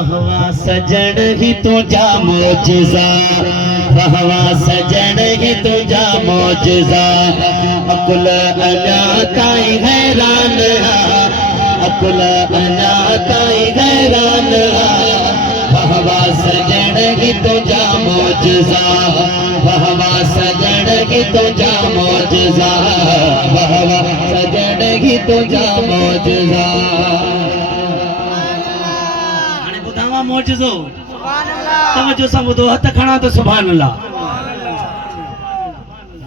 वहवा सजण ही तुझा मोजज़ा, वहवा सजण ही तुझा मोजज़ा। अकुल अञा ताईं हैरान हा, अकुल अञा ताईं हैरान हा। वहवा सजण ही तुझा मोजज़ा, वहवा सजण ही तुझा मोजज़ा, वहवा सजण ही तुझा मोजज़ा। मोजज़ो तवज्जो सां ॿुधो, हथ खणा त सुभान अल्लाह।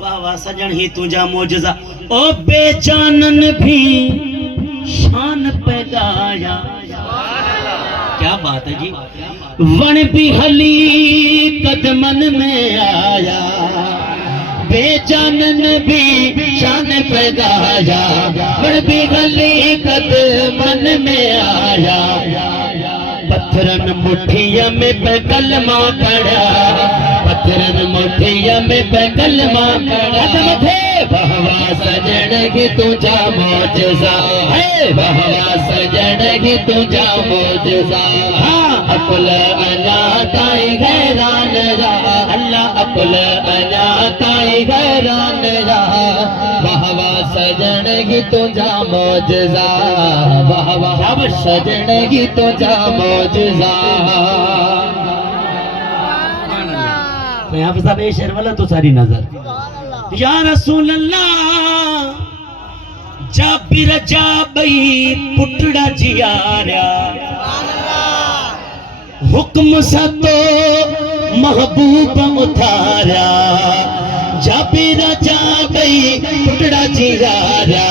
वाह वाह सजण ही तुझा मोजज़ा। ओ बेजानन भी शान पैदाया, क्या बात है जी। वण भी हली कदमन में आया, बेजानन भी शान पैदाया, वण भी हली कदमन में आया। पत्थरन मुठिया में पे कलमा पड़ा, पत्थरन मुठिया में पे कलमा पड़ा। वहवा सजण ही तुझा मोजज़ा, वहवा सजण ही तुझा मोजज़ा। अकुल अञा ताईं हैरान रहा, अल्लाह अकुल अञा ताईं हैरान रहा। वहवा सजण ही तुझा मोजज़ा, वहवा सजण ही तुझा मोजज़ा। यहाँ पे साहब ये शेर वाला तो सारी नजर। या रसूल अल्लाह जाबिर जाबई पुटड़ा जियारा, हुक्म सा तो महबूब उतारा। जाबिर जाबई पुटड़ा जियारा,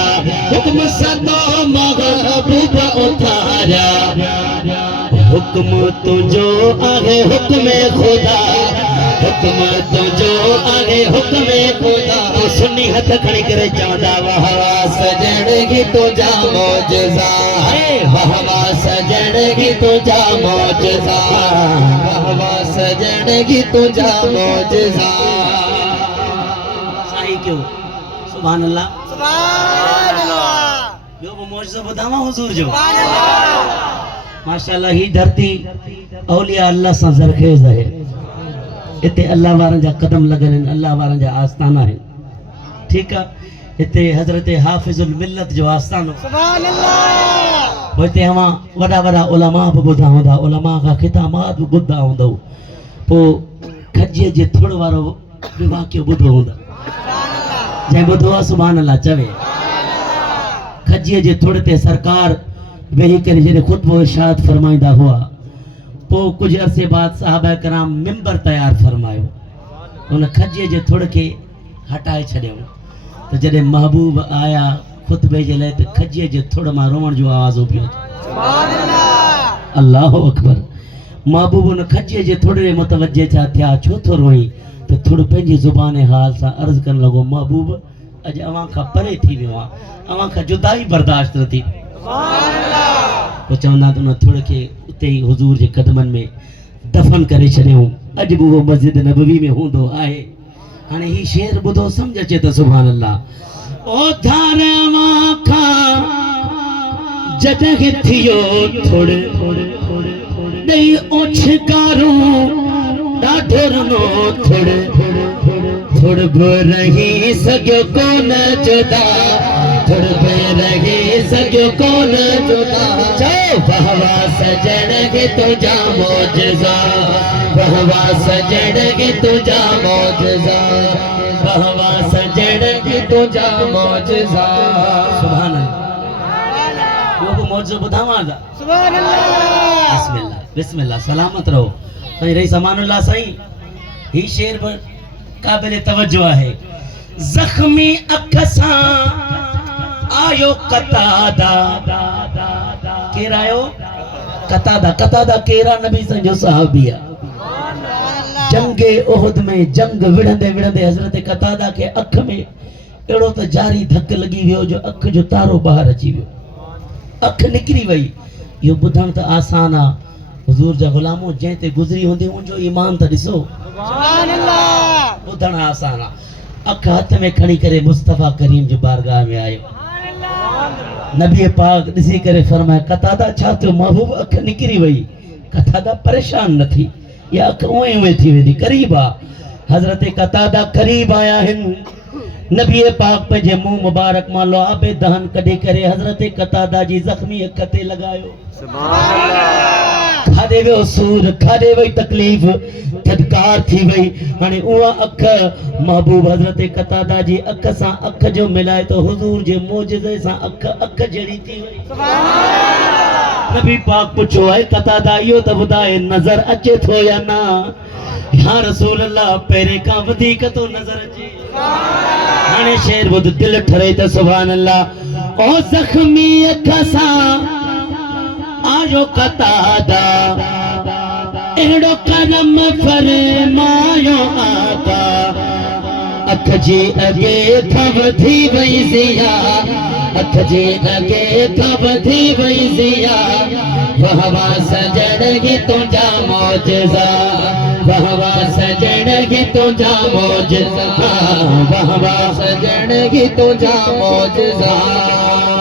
हुक्म सा तो महबूब उतारा। हुक्म तुझो आहे हुक्म खुदा, हुक्म तुझो आहे हुक्म खुदा। सुन्नी हथ खणी करे चवंदा वहवा सजण ही तुझा मोजज़ा, वहवा सजण ही तुझा मोजज़ा, वहवा सजण ही तुझा मोजज़ा। सही क्यों? सुभान अल्लाह, सुभान अल्लाह। यो मोजज़ो ॿुधावा हुजूर जो। माशाअल्लाह ही धरती औलिया अल्लाह सां ज़रखेज़ है। इते अल्लाह वारन जा कदम लगल आहिनि, अल्लाह वारन जा आस्थाना आहिनि। ठीक है, इते हज़रत हाफिजुल मिल्लत जो आस्थानो। सुभान अल्लाह। पोइ हिते हवा वॾा वॾा उलमा बि ॿुधा हूंदा, उलमा खां ख़ितामात बि ॿुधा हूंदव। पोइ खजीअ जे थोड़ वारो बि वाक़ियो ॿुधो हूंदा। जंहिं ॿुधो आहे सुभान अल्लाह चवे। खजीअ जे थोड़ ते सरकार वेही करे जॾहिं ख़ुतबो इरशाद फरमाईंदा हुआ, पोइ कुछ अरसे बाद साहबा कराम मिंबर तैयार फरमायो, उन खजीअ जे थोड़ के हटाए छॾियो। तो जॾहिं महबूब आया खुतबे जे लाइ त खजीअ जे थोड़ मां रोअण जो आवाज़ पियो। अल्लाह अकबर। महबूब उन खजीअ जे थोड़ ॾे मुतवजे छा थिया, छो थो रोई? त थोड़ पंहिंजी ज़ुबान हाल सां अर्ज़ करण लॻो, महबूब अॼु अवां खां परे थी वियो आहे, अवां खां जुदाई बर्दाश्त न थी। पोइ चवंदा त उन थोड़ खे उते ई हुजूर जे कदमनि में दफ़न करे छॾियऊं। अॼु बि उहो मस्जिद नबवी में हूंदो आहे। हाणे ही शेर ॿुधो सम्झ अचे त सुभान अल्लाह। ओ धारवा खां जॾहिं थियो थोड़ ॾेई ओछकारूं ॾाढो रुनो, थोड़ बि रही सघियो कोन जुदा, थोड़ बि रही सघियो कोन जुदा। चओ वहवा सजण ही तुझा मोजज़ा, वहवा सजण ही तुझा मोजज़ा, वहवा सजण ही तुझा मोजज़ा। सुभान अल्लाह। वो मौजज़ो ॿुधावां था। सुभान अल्लाह। बिस्मिल्लाह बिस्मिल्लाह। सलामत रहो साईं रही समानुल्लाह। साईं ही शेर पर काबिल तवज्जो है। जख्मी अख सां आयो कतादा, केर आयो? कतादा। कतादा केरा? नबी संजो सहाबी आहे। जंगे उहद में जंग विढ़ंदे विढ़ंदे हज़रत कतादा के अख में एड़ो त जारी धक लगी वियो जो अख जो तारो बाहर अची वियो, अख निकरी वई। यो बुधण त आसान आ, हुजूर जा गुलामो जंहिं ते गुज़री हूंदी उनजो ईमान त ॾिसो। सुभान अल्लाह। बुधण आसान आ। अख हथ में खणी करे मुस्तफा करीम जो बारगाह में आयो। नबी पाक ॾिसी करे फरमाए, कतादा छा थियो? महबूब अख निकरी वई। कतादा परेशान न थी या उएं उएं थी वेंदी करीब आ हजरत कतादा करीब आया हिन नबी पाक पे मुंह मुबारक मां लुआबे दहन कढी करे हजरत कतादा जी जख्मी अख ते लगायो सुभान अल्लाह खादे वे सूर खादे वे तकलीफ थदकार थी वई हाने उहा अख महबूब हजरत कतादा जी अख सा अख जो मिलाए तो हुजूर जे मौजज़े सा अख जड़ी थी वई सुभान अल्लाह नबी पाक पुछो है कतादा इहो त बुधाए नजर अचे थो या ना या रसूल अल्लाह पेरे का वधीक तो नजर अचे हाने शेर बुध दिल ठरे त सुभान अल्लाह ओ जख्मी अख सा आयो कतादा एड़ो करम फरमायो आका अख जे अगे थी वई जिया अख जे अगे थी वई जिया वहवा सजण ही तुझा मौजज़ा वहवा सजण ही तुझा मौजज़ा वहवा सजण ही तुझा मौजज़ा